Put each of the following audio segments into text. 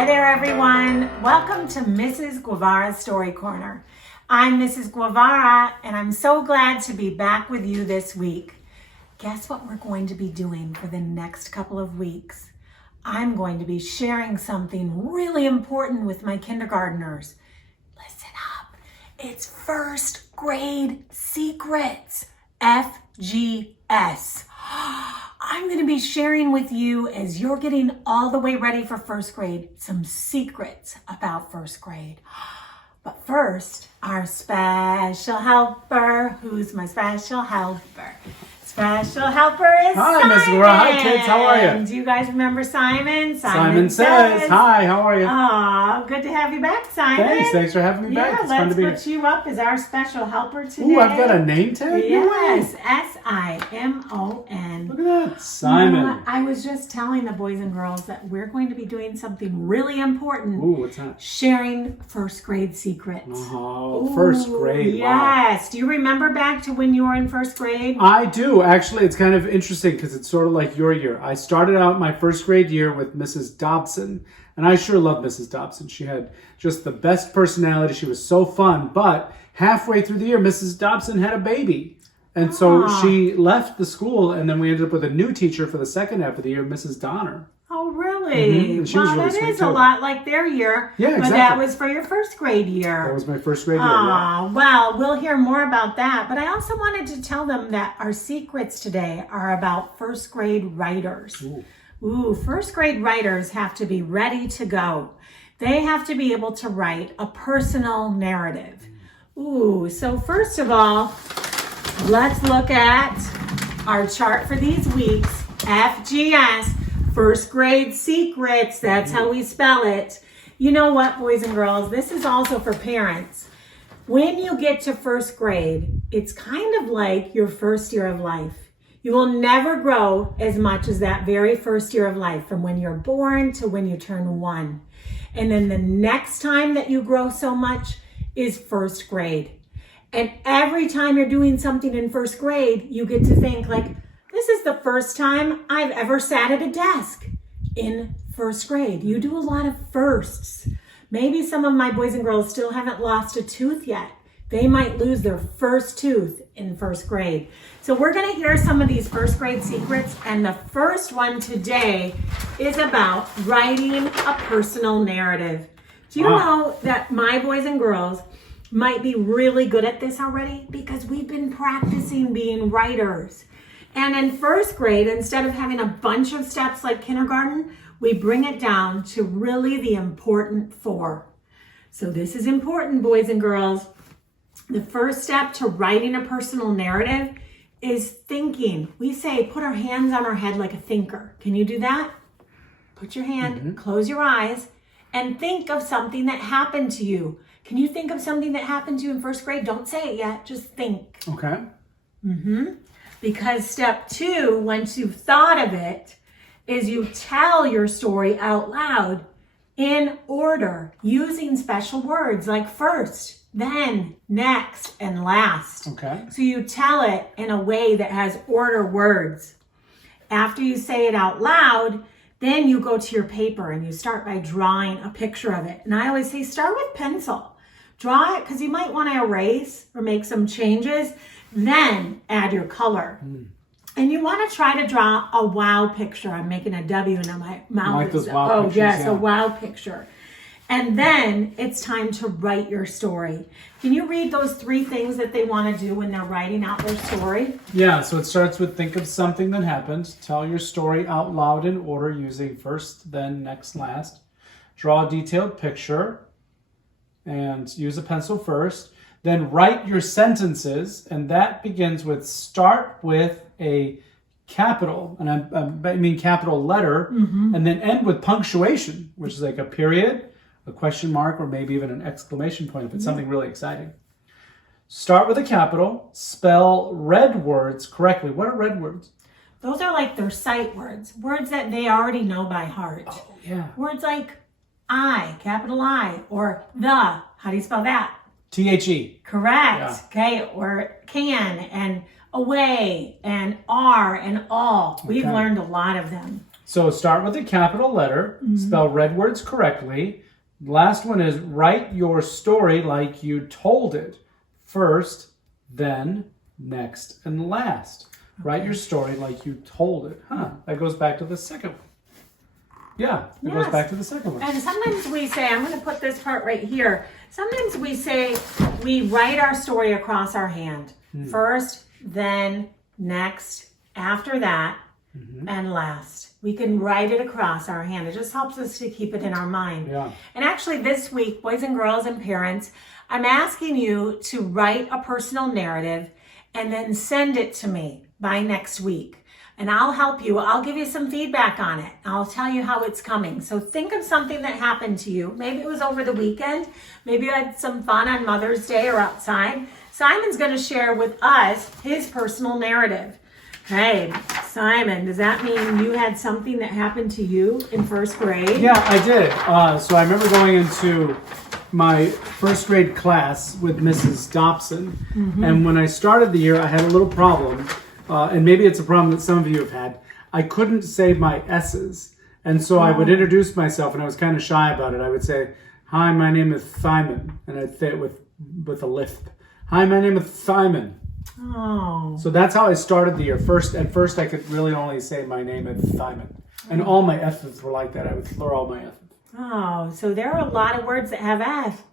Hi there, everyone. Welcome to Mrs. Guevara's Story Corner. I'm Mrs. Guevara, and I'm so glad to be back with you this week. Guess what we're going to be doing for the next couple of weeks? I'm going to be sharing something really important with my kindergartners. Listen up. It's first grade secrets, FGS. I'm going to be sharing with you, as you're getting all the way ready for first grade, some secrets about first grade. But first, our special helper. Who's my special helper? Special helper is Hi, Simon. Miss Guevara. Hi, kids. How are you? Do you guys remember Simon? Simon says, hi, how are you? Aw, good to have you back, Simon. Thanks for having me back. It's fun to be here. Let's put you up as our special helper today. Ooh, I've got a name tag? Yes, S-I-M-O-N. Look at that, Simon. I was just telling the boys and girls that we're going to be doing something really important. Ooh, what's that? Sharing first grade secrets. Oh, first grade. Yes. Wow. Do you remember back to when you were in first grade? I do. Actually, it's kind of interesting because it's sort of like your year. I started out my first grade year with Mrs. Dobson, and I sure love Mrs. Dobson. She had just the best personality. She was so fun. But halfway through the year, Mrs. Dobson had a baby. And so she left the school, and then we ended up with a new teacher for the second half of the year, Mrs. Donner. Oh, really? Mm-hmm. And she was really that sweet is too. a lot like their year. Yeah, exactly. But that was for your first grade year. That was my first grade year. Yeah. Well, we'll hear more about that. But I also wanted to tell them that our secrets today are about first grade writers. Ooh, first grade writers have to be ready to go. They have to be able to write a personal narrative. Ooh, so first of all, let's look at our chart for these weeks. FGS, first grade secrets. That's how we spell it. You know what, boys and girls? This is also for parents. When you get to first grade, it's kind of like your first year of life. You will never grow as much as that very first year of life, from when you're born to when you turn 1. And then the next time that you grow so much is first grade. And every time you're doing something in first grade, you get to think like, this is the first time I've ever sat at a desk in first grade. You do a lot of firsts. Maybe some of my boys and girls still haven't lost a tooth yet. They might lose their first tooth in first grade. So we're going to hear some of these first grade secrets. And the first one today is about writing a personal narrative. Do you know that my boys and girls might be really good at this already? Because we've been practicing being writers. And in first grade, instead of having a bunch of steps like kindergarten, we bring it down to really the important 4. So this is important, boys and girls. The first step to writing a personal narrative is thinking. We say, put our hands on our head like a thinker. Can you do that? Put your hand, close your eyes, and think of something that happened to you. Can you think of something that happened to you in first grade? Don't say it yet, just think. Okay. Because step 2, once you've thought of it, is you tell your story out loud in order, using special words like first, then, next, and last. Okay. So you tell it in a way that has order words. After you say it out loud, then you go to your paper and you start by drawing a picture of it. And I always say, start with pencil. Draw it because you might want to erase or make some changes. Then add your color. And you want to try to draw a wow picture. I'm making a W in my mouth. Like those wow pictures, yes, yeah. A wow picture. And then it's time to write your story. Can you read those 3 things that they want to do when they're writing out their story? Yeah, so it starts with think of something that happened. Tell your story out loud in order using first, then, next, last. Draw a detailed picture and use a pencil first. Then write your sentences, and that begins with start with a capital, and I mean capital letter, and then end with punctuation, which is like a period, a question mark, or maybe even an exclamation point if it's something really exciting. Start with a capital, spell red words correctly. What are red words? Those are like their sight words, words that they already know by heart. Oh, yeah. Words like I, capital I, or the, how do you spell that? T-H-E. Correct. Yeah. Okay, or can and away and are and all. We've learned a lot of them. So start with a capital letter, spell red words correctly. Last one is write your story like you told it. First, then, next, and last. Write your story like you told it. That goes back to the second one. Yeah, it goes back to the second one. And sometimes we say, I'm going to put this part right here. Sometimes we say we write our story across our hand. First, then, next, after that, and last. We can write it across our hand. It just helps us to keep it in our mind. Yeah. And actually this week, boys and girls and parents, I'm asking you to write a personal narrative and then send it to me by next week. And I'll help you. I'll give you some feedback on it. I'll tell you how it's coming. So think of something that happened to you. Maybe it was over the weekend. Maybe you had some fun on Mother's Day or outside. Simon's going to share with us his personal narrative. Hey, Simon, does that mean you had something that happened to you in first grade? Yeah, I did. So I remember going into my first grade class with Mrs. Dobson. And when I started the year, I had a little problem. And maybe it's a problem that some of you have had. I couldn't say my S's. And so I would introduce myself, and I was kind of shy about it. I would say, hi, my name is Simon. And I'd say it with a lisp. Hi, my name is Simon. Oh. So that's how I started the year. At first, I could really only say my name is Simon. And all my S's were like that. I would slur all my S's. Oh, so there are a lot of words that have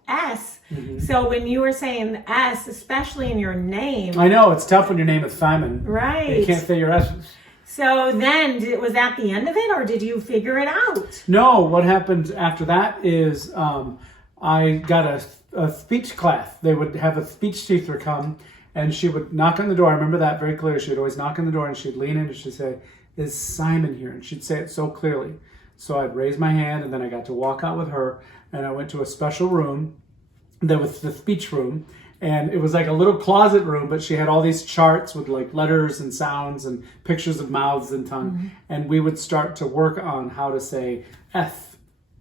S. So when you were saying S, especially in your name. I know, it's tough when your name is Simon. Right. You can't say your S's. So then, was that the end of it, or did you figure it out? No, what happened after that is I got a speech class. They would have a speech teacher come, and she would knock on the door. I remember that very clearly. She'd always knock on the door, and she'd lean in, and she'd say, is Simon here? And she'd say it so clearly. So I'd raise my hand, and then I got to walk out with her, and I went to a special room that was the speech room, and it was like a little closet room, but she had all these charts with like letters and sounds and pictures of mouths and tongue, and we would start to work on how to say F.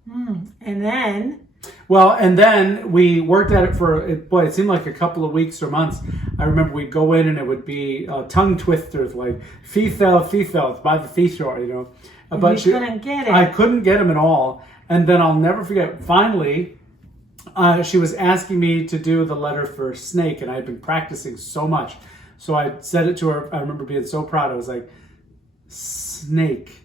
And then? Well, and then we worked at it it seemed like a couple of weeks or months. I remember we'd go in, and it would be tongue twisters like "Seafell" by the seashore, you know. But you couldn't get it. I couldn't get them at all. And then I'll never forget, finally, she was asking me to do the letter for snake, and I had been practicing so much. So I said it to her. I remember being so proud. I was like, snake.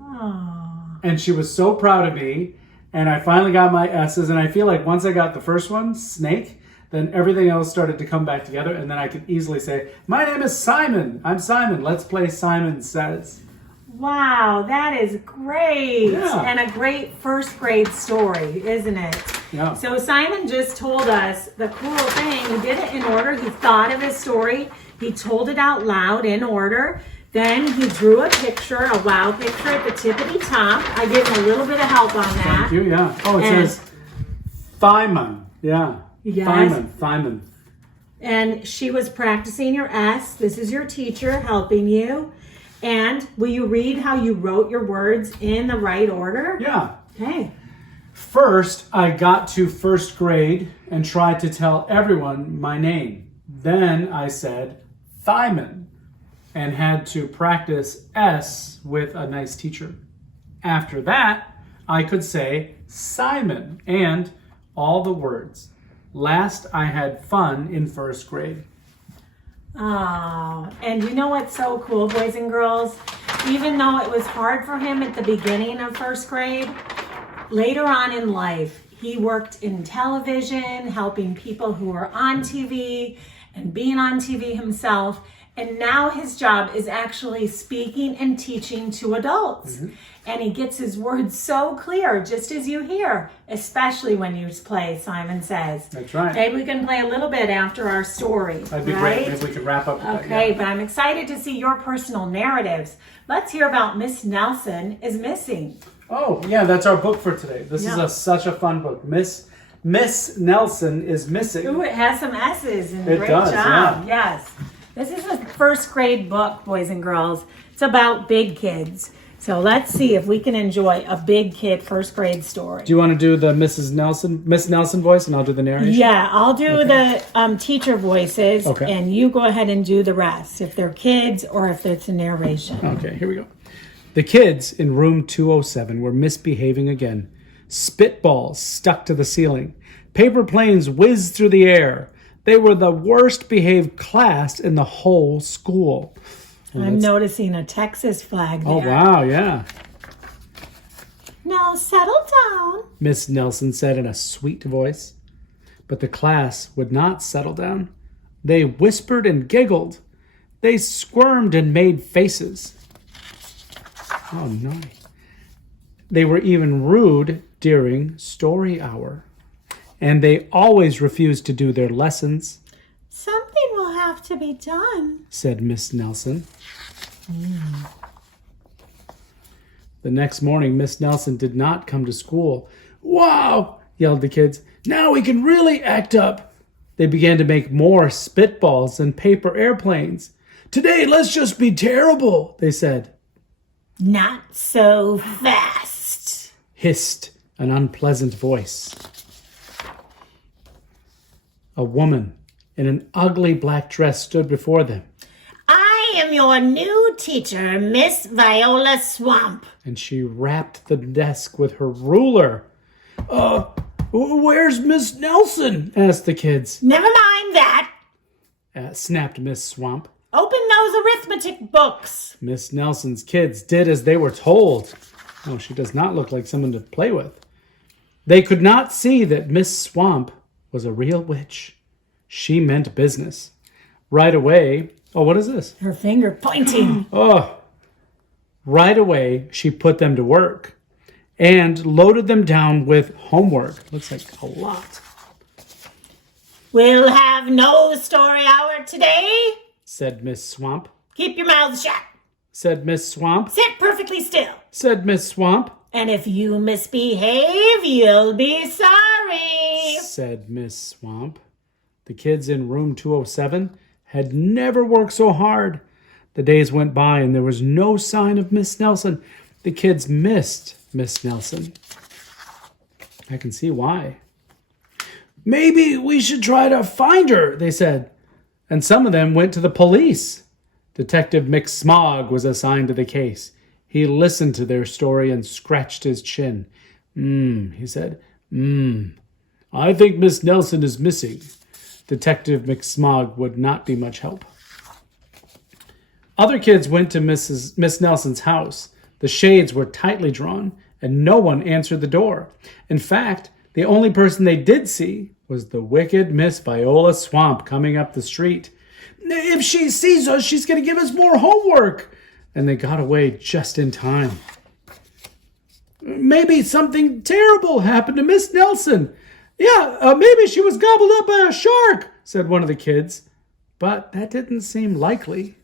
Oh. And she was so proud of me. And I finally got my S's. And I feel like once I got the first one, snake, then everything else started to come back together. And then I could easily say, my name is Simon. I'm Simon. Let's play Simon Says. Wow, that is great. Yeah. And a great first grade story, isn't it? Yeah. So Simon just told us the cool thing. He did it in order. He thought of his story. He told it out loud in order. Then he drew a picture, a wow picture at the tippity top. I gave him a little bit of help on that. Thank you, yeah. Oh, it says Simon. Yeah. Yes. Simon. And she was practicing your S. This is your teacher helping you. And will you read how you wrote your words in the right order? Yeah. Okay. First, I got to first grade and tried to tell everyone my name. Then I said Simon and had to practice S with a nice teacher. After that, I could say Simon and all the words. Last, I had fun in first grade. Oh, and you know what's so cool, boys and girls? Even though it was hard for him at the beginning of first grade, later on in life, he worked in television, helping people who were on TV and being on TV himself. And now his job is actually speaking and teaching to adults. And he gets his words so clear, just as you hear, especially when you play Simon Says. That's right. Maybe we can play a little bit after our story. That'd be right? great. Maybe we could wrap up with that. Okay, Yeah. but I'm excited to see your personal narratives. Let's hear about Miss Nelson is Missing. Oh, yeah, that's our book for today. This is such a fun book. Miss Nelson is Missing. Ooh, it has some S's. And It great does, job. yeah. Yes. This is a first grade book, boys and girls. It's about big kids. So let's see if we can enjoy a big kid first grade story. Do you want to do the Miss Nelson voice, and I'll do the narration? Yeah, I'll do the teacher voices, Okay. and you go ahead and do the rest, if they're kids or if it's a narration. Okay, here we go. The kids in room 207 were misbehaving again. Spitballs stuck to the ceiling. Paper planes whizzed through the air. They were the worst behaved class in the whole school. I'm noticing a Texas flag there. Oh, wow, yeah. Now settle down, Miss Nelson said in a sweet voice. But the class would not settle down. They whispered and giggled. They squirmed and made faces. Oh, no. They were even rude during story hour. And they always refused to do their lessons. Something will have to be done, said Miss Nelson. The next morning, Miss Nelson did not come to school. Wow, yelled the kids. Now we can really act up. They began to make more spitballs and paper airplanes. Today, let's just be terrible, they said. Not so fast, hissed an unpleasant voice. A woman in an ugly black dress stood before them. I am your new teacher, Miss Viola Swamp. And she rapped the desk with her ruler. Where's Miss Nelson? Asked the kids. Never mind that. Snapped Miss Swamp. Open those arithmetic books. Miss Nelson's kids did as they were told. Oh, she does not look like someone to play with. They could not see that Miss Swamp was a real witch. She meant business. Right away, oh, what is this? Her finger pointing. Right away, she put them to work and loaded them down with homework. Looks like a lot. We'll have no story hour today, said Miss Swamp. Keep your mouths shut, said Miss Swamp. Sit perfectly still, said Miss Swamp. And if you misbehave, you'll be sorry, said Miss Swamp. The kids in room 207 had never worked so hard. The days went by and there was no sign of Miss Nelson. The kids missed Miss Nelson. I can see why. Maybe we should try to find her, they said. And some of them went to the police. Detective McSmog was assigned to the case. He listened to their story and scratched his chin. He said, I think Miss Nelson is missing. Detective McSmog would not be much help. Other kids went to Miss Nelson's house. The shades were tightly drawn, and no one answered the door. In fact, the only person they did see was the wicked Miss Viola Swamp coming up the street. If she sees us, she's going to give us more homework. And they got away just in time. Maybe something terrible happened to Miss Nelson. Yeah, maybe she was gobbled up by a shark, said one of the kids. But that didn't seem likely.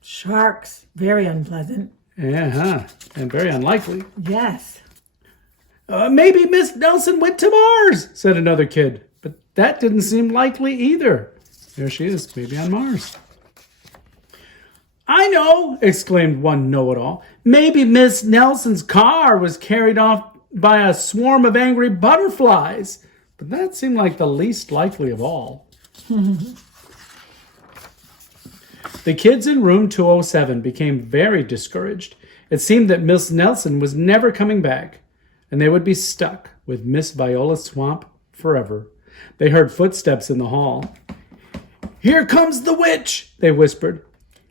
Sharks, very unpleasant. And very unlikely. Yes. Maybe Miss Nelson went to Mars, said another kid. But that didn't seem likely either. There she is, maybe on Mars. I know, exclaimed one know-it-all. Maybe Miss Nelson's car was carried off by a swarm of angry butterflies. But that seemed like the least likely of all. The kids in room 207 became very discouraged. It seemed that Miss Nelson was never coming back, and they would be stuck with Miss Viola Swamp forever. They heard footsteps in the hall. Here comes the witch, they whispered.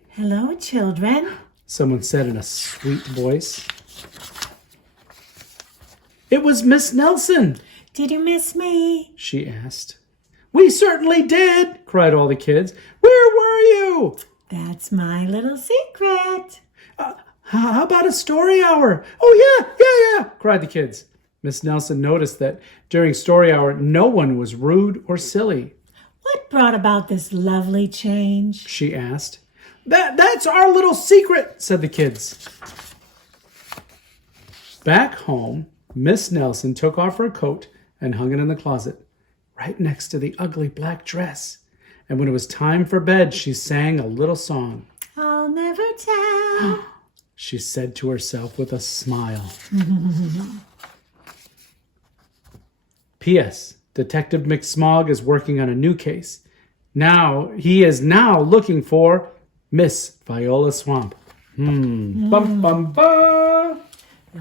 Hello, children, someone said in a sweet voice. It was Miss Nelson. Did you miss me? She asked. We certainly did, cried all the kids. Where were you? That's my little secret. How about a story hour? Oh, yeah, cried the kids. Miss Nelson noticed that during story hour, no one was rude or silly. What brought about this lovely change? She asked. That's our little secret, said the kids. Back home, Miss Nelson took off her coat and hung it in the closet, right next to the ugly black dress. And when it was time for bed, she sang a little song. I'll never tell, she said to herself with a smile. P.S. Detective McSmog is working on a new case. He is now looking for Miss Viola Swamp. Bum, bum, bum.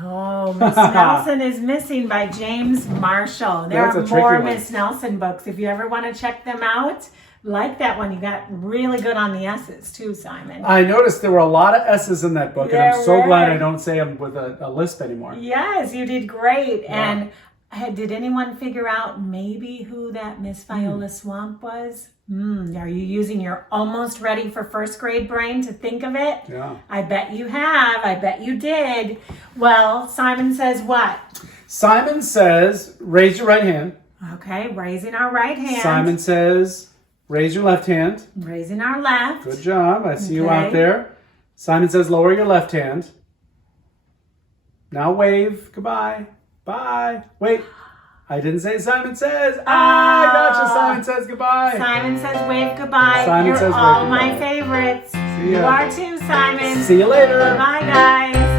Oh, Miss Nelson is Missing by James Marshall. There That's a are tricky more one. Miss Nelson books. If you ever want to check them out, like that one. You got really good on the S's too, Simon. I noticed there were a lot of S's in that book, and I'm Yeah, so glad right. I don't say them with a lisp anymore. Yes, you did great. Yeah. And did anyone figure out maybe who that Miss Viola Swamp was? Are you using your almost ready for first grade brain to think of it? Yeah. I bet you have. I bet you did. Well, Simon says what? Simon says, raise your right hand. Okay, raising our right hand. Simon says, raise your left hand. Raising our left. Good job. I see you out Okay. there. Simon says, lower your left hand. Now wave. Goodbye. Bye. Wait. I didn't say Simon says. I gotcha. Simon says goodbye. Simon says wave goodbye. Simon You're says wave all goodbye. my favorites. See You ya. are too, Simon. See you later. Bye, guys.